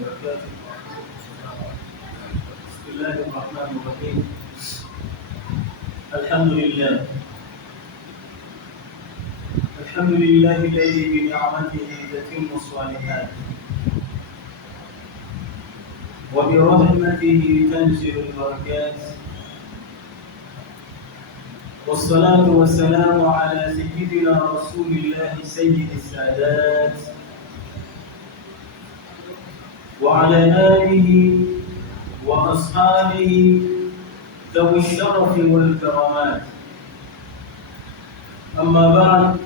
وبركاته. بسم الله الرحمن الرحيم. الحمد لله الذي بنعمته تتم الصالحات وبرحمته تنزل البركات، والصلاة والسلام على سيدنا رسول الله سيد السادات وعلى آله وأصحابه ذوي الشرف والكرامات. أما بعد،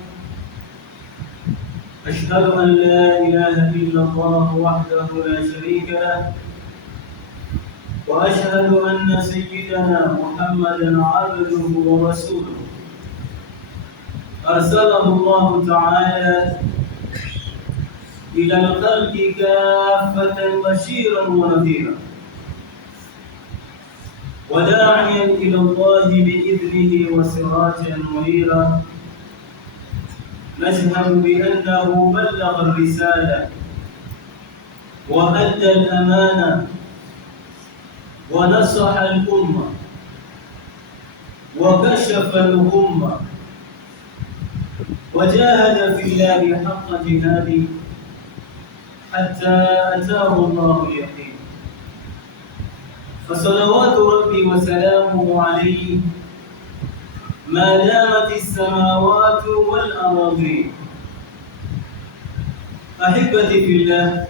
أشهد أن لا إله إلا الله وحده لا شريك له، وأشهد أن سيدنا محمدًا عبده ورسوله أرسله الله تعالى إلى الخلق كافة بشيرا ونذيرا وداعيا إلى الله بإذنه وسراجا منيرا. نشهد بأنه بلغ الرسالة وأدى الأمانة ونصح الأمة وكشف الغمة وجاهد في الله حق جهاده حتى أتاه الله اليقين. فصلوات ربي وسلامه عليه ما دامت السماوات والأراضين. أحبتي في الله،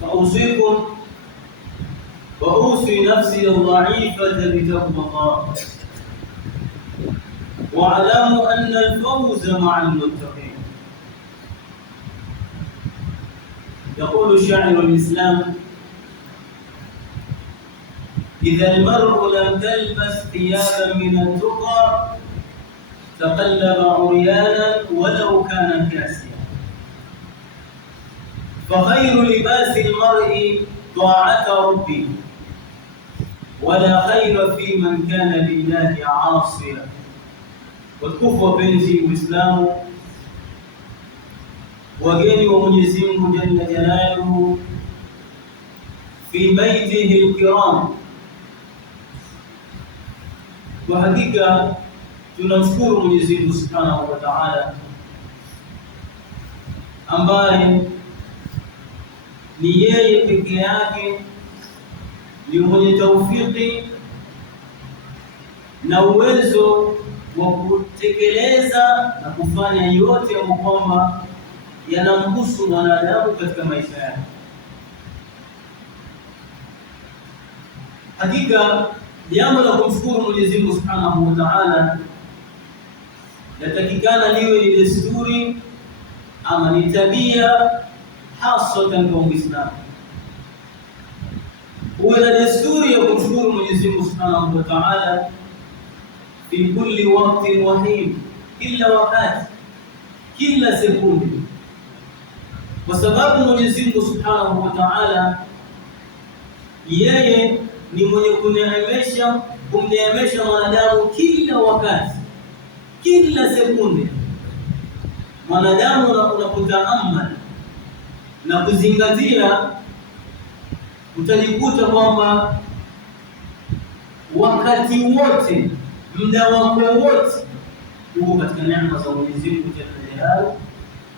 فأوصيكم وأوصي نفسي الضعيفة بتقوى الله، واعلموا أن الفوز مع المتقين. يقول شاعر الإسلام: إذا المرء لم تلبس ثيابا من التقى تقلب عريانا ولو كان كاسيا. فخير لباس المرء طاعة ربه، ولا خير في من كان لله عاصيا. Watukufu wapenzi Uislamu, wageni wa Mwenyezi Mungu jalla jalaluhu fi baitihi alkiram, kwa hakika tunamshukuru Mwenyezi Mungu Subhanahu wa Ta'ala ambaye ni yeye peke yake ni mwenye taufiki na uwezo wa kutekeleza na kufanya yote ya kwamba yanamhusu mwanadamu katika maisha yake. Hakika jambo la kumshukuru Mwenyezi Mungu Subhanahu wa Ta'ala yatakikana liwe ni desturi ama ni tabia hasatan kwa Muislamu. Uwe na desturi ya kumshukuru Mwenyezi Mungu Subhanahu wa Ta'ala fi kulli waqtin wa hin, kila wakati, kila sekunde, kwa sababu Mwenyezi Mungu Subhanahu wa Ta'ala yeye ni mwenye kumneemesha mwanadamu kila wakati, kila sekunde. Mwanadamu unapotaamal na kuzingatia, utajikuta kwamba wakati wote, muda wako wote uko katika neema za Mwenyezi Mungu Jalla Jalaluhu,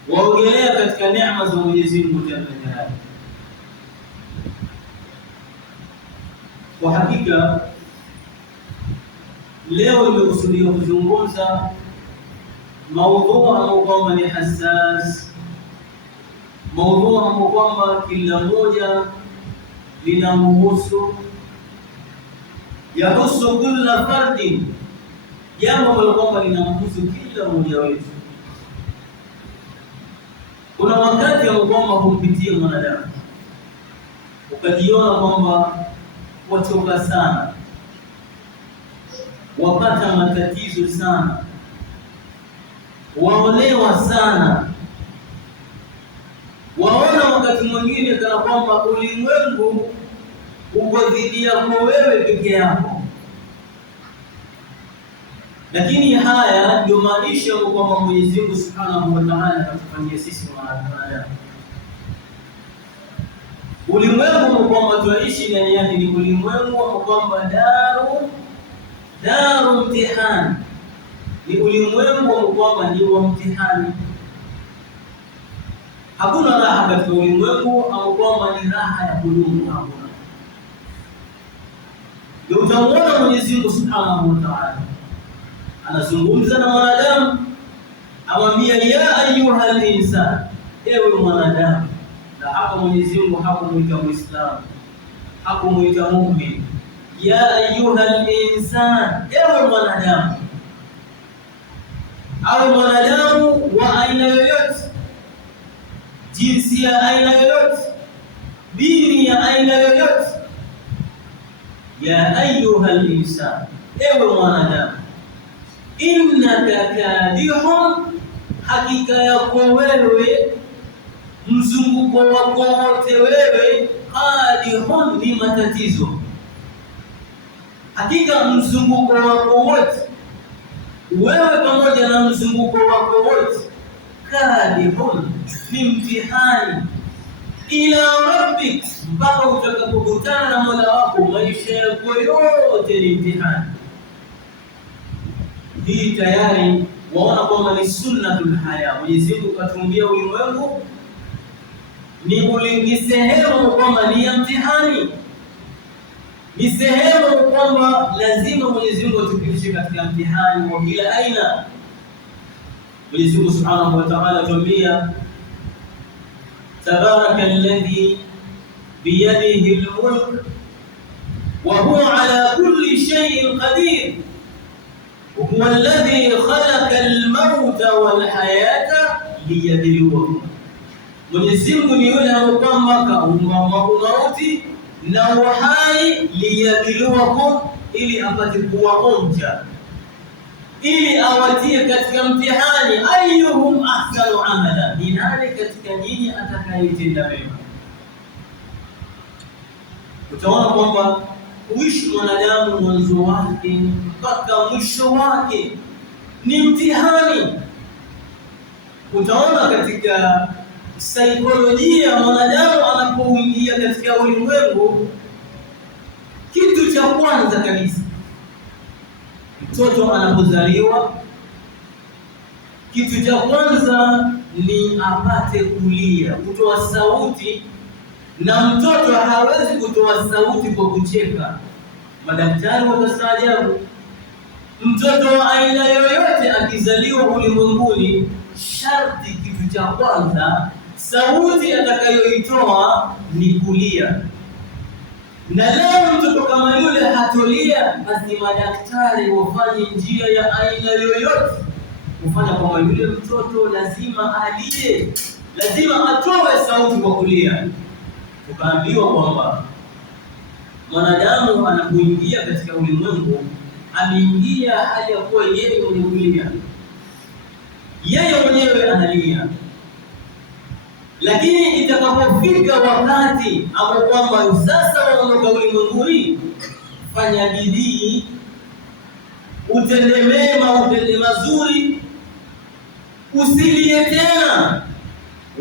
waogelea katika neema za Mwenyezi Mungu Jalla Jalaluhu. Kwa hakika leo nimekusudia kuzungumza maudhui ambayo kwamba ni hassas, maudhui ambayo kwamba kila mmoja linamhusu, yahusu kila fardin, jambo ambalo kwamba linamhusu kila mmoja wetu. Kuna wakati ambao kwamba humpitia mwanadamu ukajiona kwamba wachoka sana, wapata matatizo sana, waonewa sana, waona wakati mwingine kana kwamba ulimwengu uko dhidi yako wewe peke yako. Lakini haya ndio maanisha kwamba Mwenyezi Mungu Subhanahu wa Ta'ala atatufanyia sisi wanadamu. Ulimwengu kwamba tuishi ndani yake ni ulimwengu kwamba daru mtihani, ni ulimwengu kwamba ni wa mtihani. Hakuna raha katika ulimwengu au kwamba ni raha ya kudumu, hakuna. Ndio utaona Mwenyezi Mungu Subhanahu wa Ta'ala anazungumza na mwanadamu, amwambia ya ayyuhal insan, ewe mwanadamu. Na hapa Mwenyezi Mungu hakumuita Muislamu, hakumuita muumini. Ya ayyuhal insan, ewe mwanadamu. Awe mwanadamu wa aina yoyote, jinsi ya aina yoyote, dini ya aina yoyote. Ya ayyuhal insan, ewe mwanadamu. Innaka kadihun, hakika yako wewe, mzunguko wako wote wewe, kadihun ni matatizo. Hakika mzunguko wako wote wewe pamoja na mzunguko wako wote, kadihun ni mtihani. Ila rabbik, mpaka utakapokutana na Mola wako, maisha yako yote ni mtihani. Hii tayari waona kwamba ni sunnatul haya. Mwenyezi Mungu katumbia ulimwengu ni sehemu kwamba ni ya mtihani, ni sehemu kwamba lazima Mwenyezi Mungu atupitishe katika mtihani wa kila aina. Mwenyezi Mungu Subhanahu wa Ta'ala atuambia tabarakalladhi biyadihi al-mulk wa huwa ala kulli shay'in qadir وهو الذي خلق الموت والحياة ليبلوكم. Mwenyezi Mungu ni yule kwamba kaumba mauti na uhai, liyabluwakum, ili apate kuwaonja, ili awatie katika mtihani. Ayyuhum ahsanu amala, ni nani katika nyinyi atakayetenda mema. Utaona kwamba kuishi mwanadamu mwanzo wake mpaka mwisho wake ni mtihani. Utaona katika saikolojia mwanadamu anapoingia katika ulimwengu, kitu cha kwanza kabisa, mtoto anapozaliwa, kitu cha kwanza ni apate kulia, kutoa sauti. Na mtoto hawezi kutoa sauti kwa kucheka. Madaktari watastaajabu. Mtoto wa aina yoyote akizaliwa ulimwenguni, sharti kitu cha kwanza sauti atakayoitoa ni kulia. Na leo mtoto kama yule hatolia, basi madaktari wafanye njia ya aina yoyote kufanya kwamba yule mtoto lazima alie, lazima atoe sauti kwa kulia. Tukaambiwa kwamba mwanadamu anapoingia katika ulimwengu, ameingia hali ya kuwa yeye mwenye kulia, yeye mwenyewe analia. Lakini itakapofika wakati hapo kwamba sasa waondoka ulimwenguni, fanya bidii, utende mema, utende mazuri, usilie tena.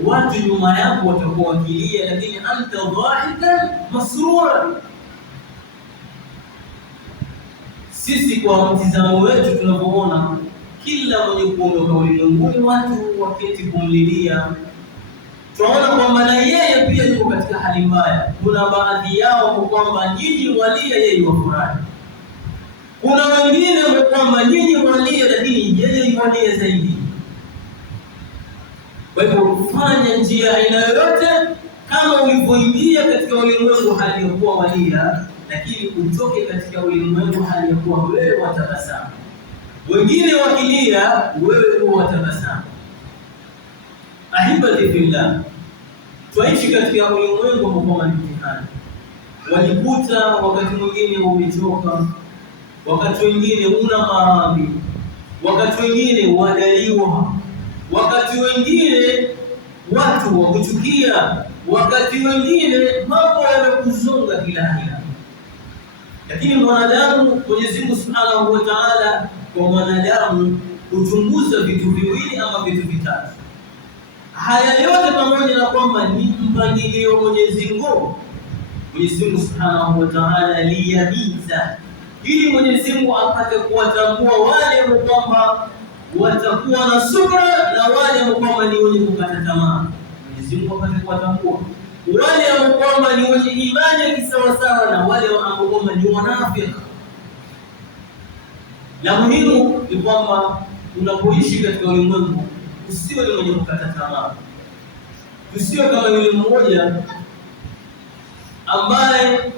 Watu nyuma yako watakuwa wakilia, lakini anta dhahikan masrura. Sisi kwa mtizamo wetu tunapoona kila mwenye kuondoka ulimwenguni watu waketi kumlilia, tunaona kwamba na yeye pia yuko katika hali mbaya. Kuna baadhi yao kwamba nyinyi walia, yeye wafurahi. Kuna wengine kwamba nyinyi walia, lakini yeye walia zaidi. Kwa hivyo fanya njia aina yoyote, kama ulivyoingia katika ulimwengu hali ya kuwa walia, lakini utoke katika ulimwengu hali ya kuwa wewe watabasamu. Wengine wakilia, wewe huwa watabasamu. Ahibati fillah, twaishi katika ulimwengu ambao ni mtihani. Walikuta wakati mwingine umechoka, wakati mwingine una maradhi, wakati mwingine wadaiwa, wakati wengine watu wakuchukia, wakati wengine mambo yanakuzonga kila aina. Lakini mwanadamu, Mwenyezi Mungu Subhanahu wa Ta'ala kwa mwanadamu huchunguza vitu viwili ama vitu vitatu. Haya yote pamoja na kwamba ni mpangilio Mwenyezi Mungu, Mwenyezi Mungu Subhanahu wa Ta'ala liyamiza, ili Mwenyezi Mungu apate kuwatambua wale ambao kwamba watakuwa na subra na wale ambao kwamba ni wenye kukata tamaa. Mwenyezi Mungu apate kuwatambua wale ambao kwamba ni wenye imani ya kisawasawa na wale ambao kwamba ni wanafiki. La muhimu ni kwamba unapoishi katika ulimwengu usiwe ni mwenye kukata tamaa. Usiwe kama yule mmoja ambaye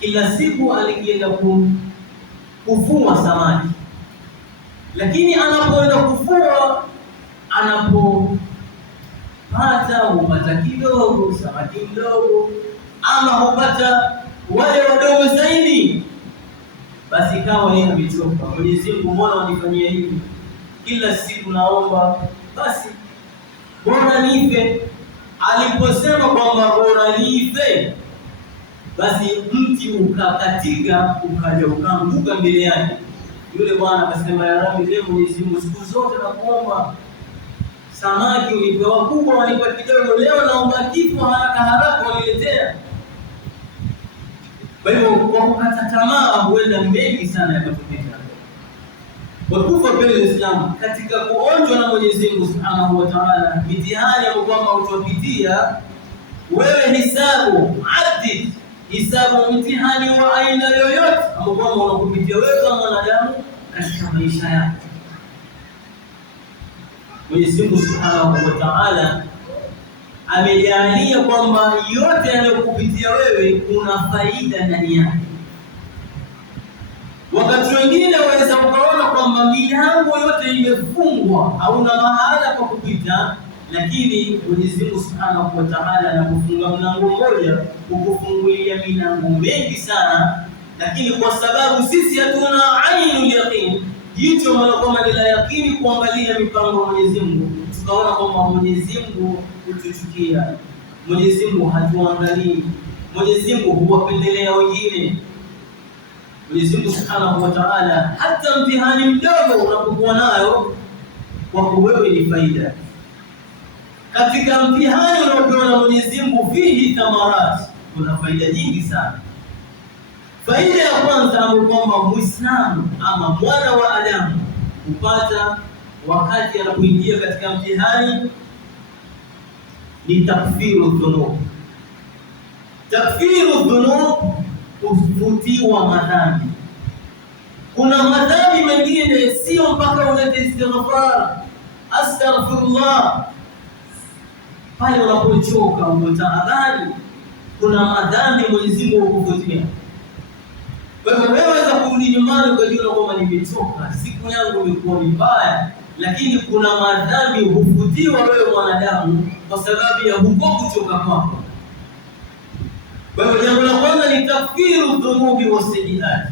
kila siku alikienda kuvua samaki, lakini anapoenda kuvua, hupata kidogo, samaki mdogo, ama hupata wale wadogo zaidi, basi kama yeye amechoka. Mwenyezi Mungu, mbona wanifanyia hivi? Kila siku naomba, basi bora nife. Aliposema kwamba bora nife, basi mti ukakatika, ukaja ukaanguka mbele yake. Yule bwana akasema, ya Rabbi, leo Mwenyezi Mungu, siku zote nakuomba samaki unipe wakubwa, wanipa kidogo, leo naomba kifo haraka haraka waniletea. Kwa hivyo kwa kukata tamaa huenda mengi sana yakatokea. Watukufu wa Islam, katika kuonjwa na Mwenyezi Mungu Subhanahu wa Ta'ala, mitihani ambayo kwamba utapitia wewe, hisabu mtihani wa aina yoyote ambao kwamba unakupitia wewe kama mwanadamu katika maisha yako. Mwenyezi Mungu Subhanahu wa Ta'ala amejalia kwamba yote yanayokupitia wewe kuna faida ndani yake. Wakati wengine waweza ukaona kwamba milango yote imefungwa, hauna mahala pa kupita, lakini Mwenyezi Mungu Subhanahu wa Ta'ala anakufunga mlango mmoja, kukufungulia milango mengi sana. Lakini kwa sababu sisi hatuna ainul yaqin, jicho ambalo kwamba ni la yaqini kuangalia mipango ya Mwenyezi Mungu, tukaona kwamba Mwenyezi Mungu hutuchukia, Mwenyezi Mungu hatuangalii, Mwenyezi Mungu huwapendelea wengine. Mwenyezi Mungu Subhanahu wa Ta'ala, hata mtihani mdogo unapokuwa nayo kwako wewe ni faida. Katika mtihani unaopewa na Mwenyezi Mungu fihi thamarat, kuna faida nyingi sana. Faida ya kwanza ambayo kwamba Muislamu ama mwana wa Adamu hupata wakati anapoingia katika mtihani ni takfiru dhunub. Takfiru dhunub, kufutiwa madhambi. Kuna madhambi mengine sio mpaka ulete istighfar, astaghfirullah, pale unapochoka umetaadhani, kuna madhambi Mwenyezi Mungu hukufutia. Kwa hivyo wewe waweza kurudi nyumbani ukajiona kwamba nimechoka, siku yangu imekuwa mbaya, lakini kuna madhambi hufutiwa wewe mwanadamu kwa sababu ya huko kuchoka kwako. Kwa hivyo jambo la kwanza ni takfiru dhunubi wa sayyi'at.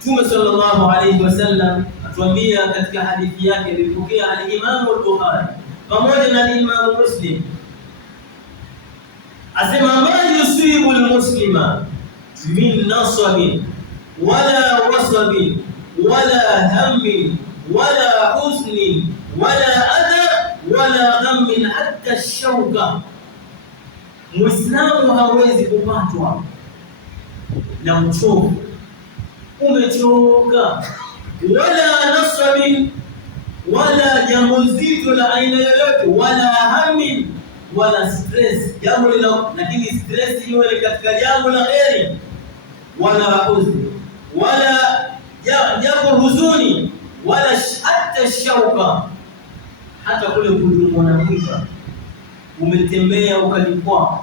Mtume sallallahu alayhi wasallam atuambia katika hadithi yake iliyopokea al-Imam al-Bukhari pamoja na al-Imam Muslim, asema, ma yusibu al-muslima min nasabin wala wasabin wala hammin wala huznin wala adha wala ghammin hatta ash-shawka. Muislamu hawezi kupatwa na uchovu, umechoka, wala nasabin, wala jambo zito la aina yoyote, wala hamin, wala stress, jambo lakini stress hiyo ni katika jambo la kheri, wala huzuni, wala jambo huzuni, wala hata shauka, hata kule kudumwa na mwiba. Umetembea ukajikwaa,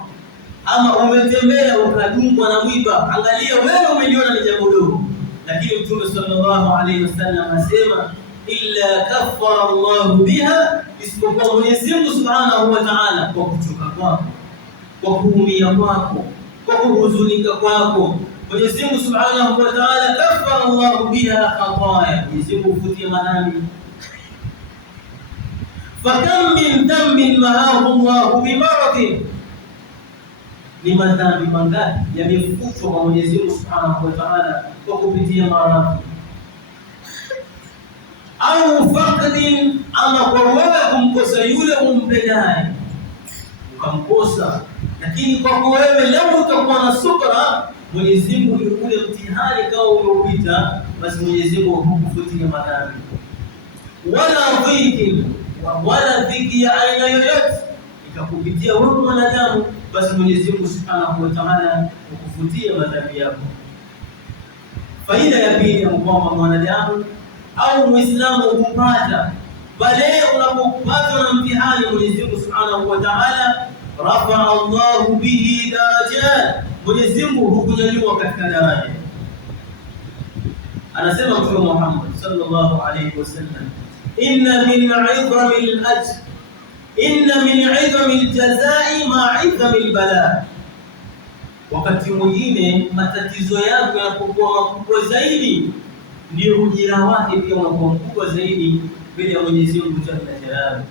ama umetembea ukadungwa na mwiba, angalia wewe umeliona ni jambo dogo, lakini Mtume sallallahu alayhi wasallam asema, illa kaffara Allah biha, isipokuwa Mwenyezi Mungu Subhanahu wa Ta'ala kwa kuchoka kwako, kwa kuumia kwako, kwa kuhuzunika kwako, Mwenyezi Mungu Subhanahu wa Ta'ala kaffara Allah biha khataya, Mwenyezi Mungu hufutia madhambi. Fakam min dhanbin mahahu Allah bimaradin, ni madhambi mangapi yamefutwa kwa Mwenyezi Mungu Subhanahu wa Ta'ala kwa kupitia maradhi, au faqdin, ama kwa wewe kumkosa yule umpendaye, ukamkosa, lakini kwako wewe leo utakuwa na subra, Mwenyezi Mungu ule mtihani kama uliopita, basi Mwenyezi Mungu hukufutia madhambi. Wala dhiki ya aina yoyote ikakupitia wewe mwanadamu, basi Mwenyezi Mungu Subhanahu wa Ta'ala hukufutia madhambi yako. Faida ya pili ya kwamba mwanadamu au Muislamu kupata pale unapopatwa na mtihani, Mwenyezi Mungu Subhanahu wa Ta'ala rafa Allahu bihi darajat, Mwenyezi Mungu hukunyanyua katika daraja. Anasema Mtume Muhammad sallallahu alayhi wasallam, inna min 'idhami al-ajr, inna min 'idhami al-jazaa'i ma 'idhami al-balaa. Wakati mwingine matatizo yako yanapokuwa makubwa zaidi, ndio ujira wake pia unakuwa mkubwa zaidi mbele ya Mwenyezi Mungu Jalla Jalaluhu.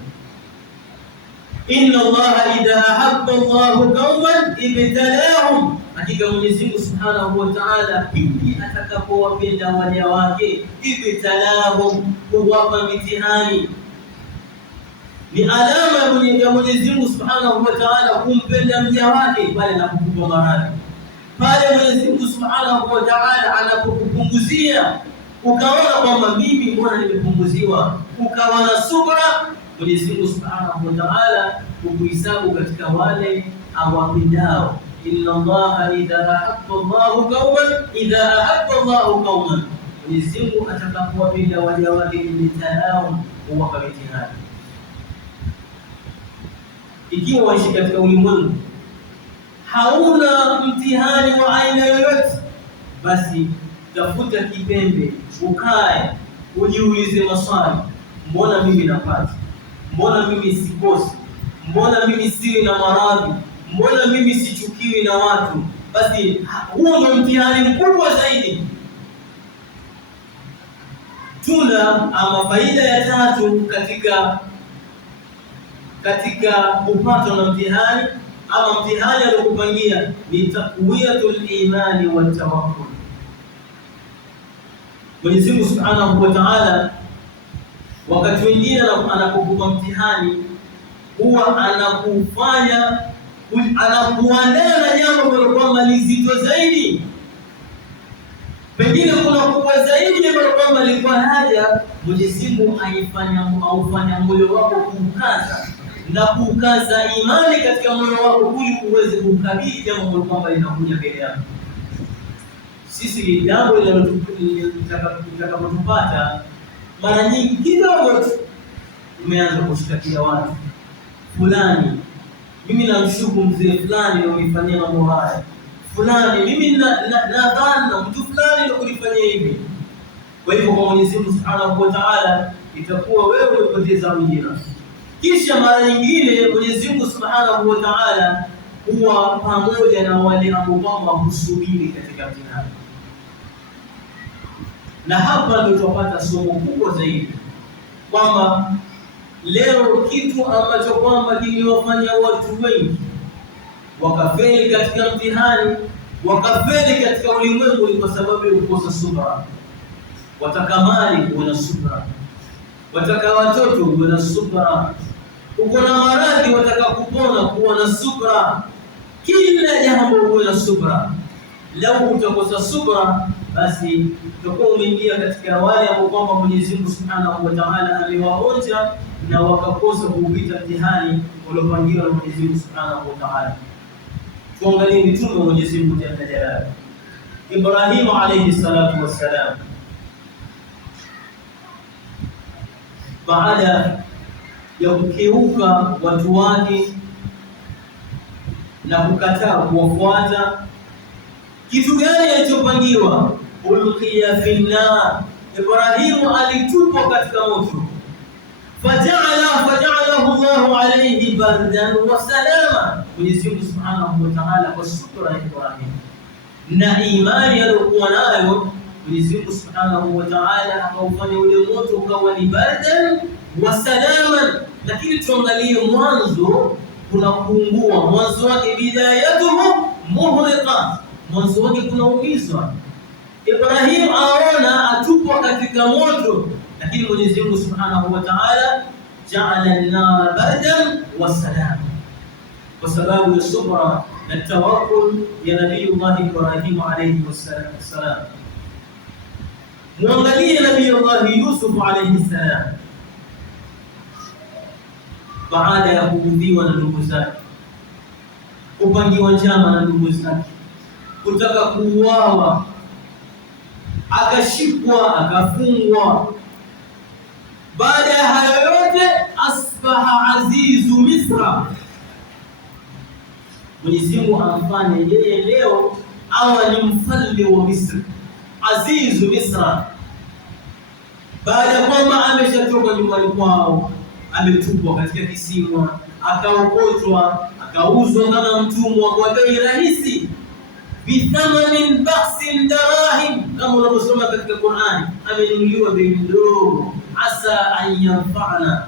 Inna Allah idha ahabba Allahu qauman ibtalahum, hakika Mwenyezi Mungu Subhanahu wa Ta'ala pindi atakapowapenda waja wake, ibtalahum, huwapa mitihani. Ni alama ya Mwenyezi Mungu Subhanahu wa Ta'ala kumpenda mja wake pale anapokupa maradhi, pale Mwenyezi Mungu Subhanahu wa Ta'ala anapokupunguzia, ukaona kwamba mimi mbona nimepunguziwa, ukawa na subra, Mwenyezi Mungu Subhanahu wa Ta'ala hukuhesabu katika wale awapendao. Inna Allaha idha ahabba Allahu qauman, Mwenyezi Mungu atakapowapenda waja wake ibtalahum, huwapa mitihani. Ikiwa waishi katika ulimwengu hauna mtihani wa aina yoyote, basi tafuta kipembe, ukae ujiulize maswali, mbona mimi napata, mbona mimi sikosi, mbona mimi siwi na maradhi, mbona mimi sichukiwi na watu? Basi huo ndio mtihani mkubwa zaidi. Tuna ama faida ya tatu katika kupatwa na mtihani ama mtihani aliokupangia ni taqwiyatul imani wa tawakkul. Mwenyezi Mungu Subhanahu wa Ta'ala wakati wengine anapokupa mtihani huwa anakuandaa na jambo ambalo kwamba ni zito zaidi, pengine kuna kubwa zaidi ambalo kwamba lilikuwa haja Mwenyezi Mungu aufanya moyo wako kukaza na kukaza imani katika moyo wako ili uweze kukabili jambo ambalo kwamba linakuja mbele yako. Sisi jambo litakapotupata mara nyingi kidogo tu tumeanza kushtakia watu fulani, mimi namshuku mzee fulani ndio kunifanyia mambo haya, fulani mimi nadhani mtu fulani ndio kunifanyia hivi. Kwa hivyo kwa Mwenyezi Mungu Subhanahu wa Ta'ala itakuwa wewe umepoteza ujira. Kisha mara nyingine Mwenyezi Mungu Subhanahu wa Ta'ala huwa pamoja na wale ambao husubiri katika mtihani. Na hapa ndio tupata somo kubwa zaidi kwamba leo kitu ambacho kwamba kiliwafanya watu wengi wakafeli katika mtihani, wakafeli katika ulimwengu ni kwa sababu ya kukosa subra. Wataka mali, uwe na subra. Wataka watoto, uwe na subra. Uko na maradhi, wataka kupona, kuwa na subra. Kila jambo uwe na subra. Lau utakosa subra, basi utakuwa umeingia katika wale ambao kwamba Mwenyezi Mungu Subhanahu wa Ta'ala aliwaonja na wakakosa kupita mtihani uliopangiwa na Mwenyezi Mungu Subhanahu wa Ta'ala. Tuangalie mitume wa Mwenyezi Mungu Jalla Jalaluhu. Ibrahim alayhi salatu wassalam, baada ya kukeuka watu wake na kukataa kuwafuata, kitu gani alichopangiwa? Ulqiya finnar, Ibrahim alitupwa katika moto. Faja'alahu Allahu alayhi bardan wa salama, Mwenyezi Mungu Subhanahu wa Ta'ala kwa shukra ya Ibrahim na imani aliyokuwa nayo, Mwenyezi Mungu Subhanahu wa Ta'ala akaufanya ule moto ukawa ni bardan wa salama. Lakini tuangalie mwanzo, kuna kuungua mwanzo wake, bidayatuhu muhriqa, mwanzo wake kunaumizwa. Ibrahim aona atupwa katika moto, lakini Mwenyezi Mungu Subhanahu wa Ta'ala ja'ala an-nar bardan wa salama, kwa sababu ya subra na tawakkul ya Nabiyullah Ibrahim alayhi wassalam. Muangalie Nabiyullah Yusuf alayhi salam, baada ya kuudhiwa na ndugu zake, kupangiwa njama na ndugu zake, kutaka kuuawa, akashikwa, akafungwa. Baada ya hayo yote, asbaha azizu Misra. Mwenyezi Mungu amfanye yeye leo awe ni mfalme wa Misri, azizu Misra, baada ya kwamba ameshatoka nyumbani kwao, ametupwa katika kisima, akaokotwa, akauzwa kama mtumwa kwa bei rahisi, bithamanin baksin darahim, kama unavyosoma katika Qur'ani, amenunuliwa bei ndogo. Asa an yanfa'ana,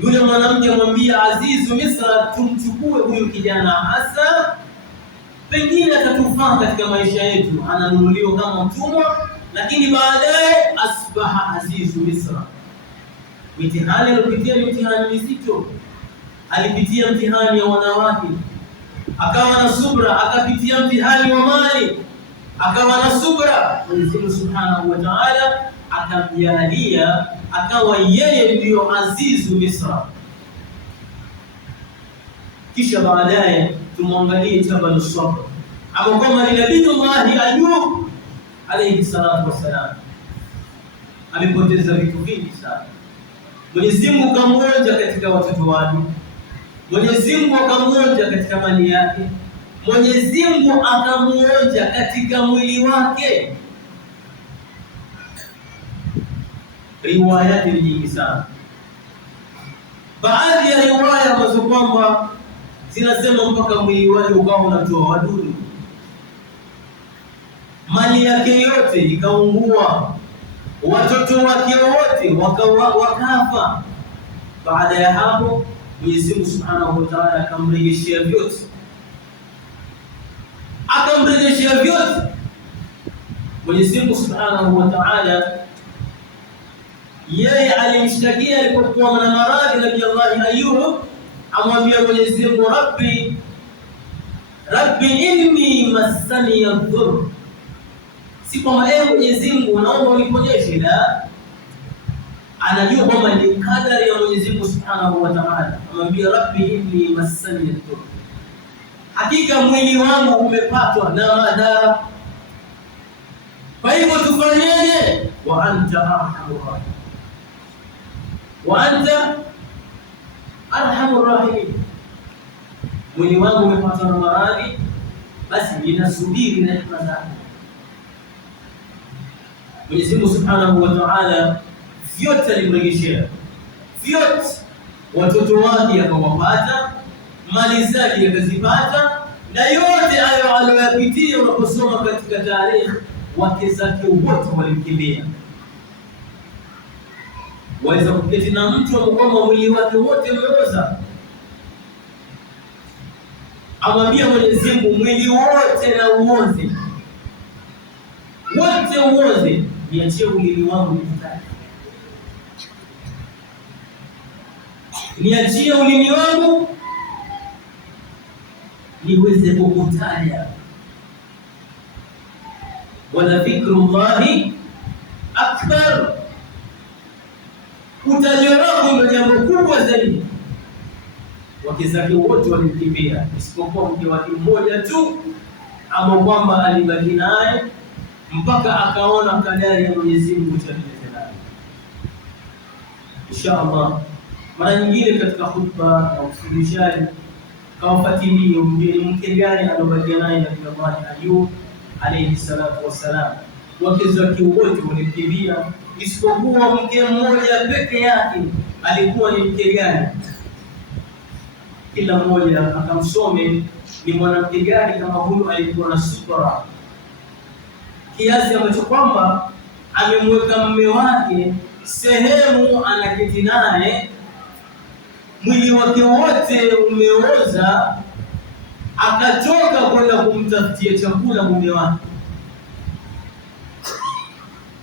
yule mwanamke amwambia azizu Misra, tumchukue huyu kijana, hasa pengine atatufaa katika maisha yetu. Ananunuliwa kama mtumwa, lakini baadaye asbaha azizu Misra. Mitihani aliyopitia ni mitihani mizito. Alipitia mtihani ya wanawake, akawa na subra, akapitia mtihani wa mali, akawa na subra. Mwenyezi Mungu Subhanahu wa Ta'ala akamjalia akawa yeye ndiyo azizu Misra. Kisha baadaye tumwangalie Jabal Sabr, ambapo kama ni Nabiyullah Ayub alayhi salatu wassalam, amepoteza vitu vingi sana. Mwenyezi Mungu kamwonja katika watoto wake, Mwenyezi Mungu akamwonja katika mali yake, Mwenyezi Mungu akamwonja katika mwili wake. Riwaya ni nyingi sana. Baadhi ya riwaya ambazo kwamba zinasema mpaka mwili wake ukawa unatoa wadudu, mali yake yote ikaungua, watoto wake wote wakafa. Baada ya hapo Mwenyezi Mungu Subhanahu wa Ta'ala akamrejeshea vyote, Mwenyezi Mungu Subhanahu wa Ta'ala yeye alimshtakia alipokuwa na maradhi Nabiyullah Ayub, amwambia Mwenyezi Mungu, Rabbi inni massani yadhur, si kwamba ewe Mwenyezi Mungu naomba uniponyeshe, la, anajua kwamba ni kadari ya Mwenyezi Mungu Subhanahu wa Ta'ala. Amwambia Rabbi inni massani yadhur, hakika mwili wangu umepatwa na madhara, kwa hivyo tufanyeje? Wa anta arhamur rahim, wa anta arhamur rahimin, mwili wangu umepatwa na maradhi, basi ninasubiri rehema zako. Mwenyezi Mungu Subhanahu wa Ta'ala vyote alimrejeshea, vyote, watoto wake akawapata, mali zake akazipata, na yote hayo aliyoyapitia. Unaposoma katika tarehe, wake zake wote walimkimbia. Waweza kuketi na mtu ambaye mwili wake wote umeoza, amwambia Mwenyezi Mungu, mwili wote na uoze, wote uoze, niachie ulimi wangu nikutaje, niachie ulimi wangu niweze kukutaja. Wala dhikrullahi akbar, utajo wako ndio jambo kubwa zaidi. Wake zake wote walimkimbia isipokuwa mke wake mmoja tu, ama kwamba alibaki naye mpaka akaona kadari ya Mwenyezi Mungu itaendelea. Inshallah mara nyingine katika khutba na ufundishaji kawafuatilie mke gani alobaki naye Nabiyullah Ayub alayhi salatu wassalam. Wake zake wote walimkimbia isipokuwa mke mmoja peke yake. Alikuwa ni mke gani? Kila mmoja akamsome ni mwanamke gani kama huyu alikuwa na subra kiasi ambacho kwamba amemweka mume wake sehemu anaketi naye, mwili wake wote umeoza, akatoka kwenda kumtafutia chakula mume wake.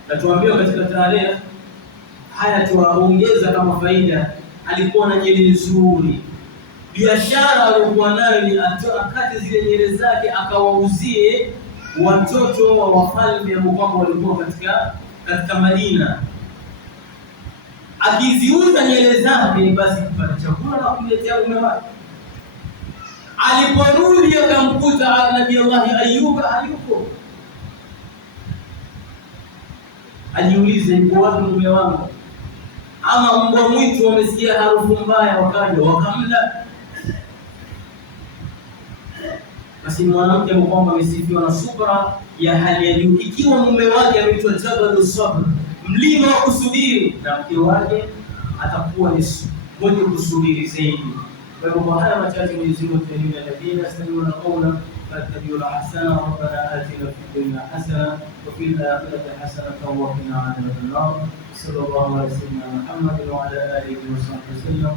Na tuambia katika tarehe haya tuwaongeza kama faida, alikuwa na jeli nzuri, biashara aliyokuwa nayo ni akate zile nywele zake akawauzie watoto wa wafalme ambao walikuwa katika Madina. Akiziuza nywele zake basi kupata chakula na kumletea mume wake. Aliporudi akamkuta Nabii Allah Ayuba hayupo. Ajiulize, yuko wapi mume wangu? Ama mbwa mwitu wamesikia harufu mbaya wakaja wakamla. Basi mwanamke kwamba amesifiwa na subra ya hali ya juu. Ikiwa mume wake ameitwa Jabal Sabr, mlima wa kusubiri, na mke wake atakuwa ni mwenye kusubiri zaidi. Kwa hivyo kwa haya machache Mwenyezi Mungu atujalie alladhina yastami'una qawla fayattabi'una ahsana. Rabbana atina fid dunya hasana wa fil akhirati hasanatan wa qina adhaban nar. Sallallahu alaihi wa sallam Muhammad wa ala alihi wa sahbihi wasallam.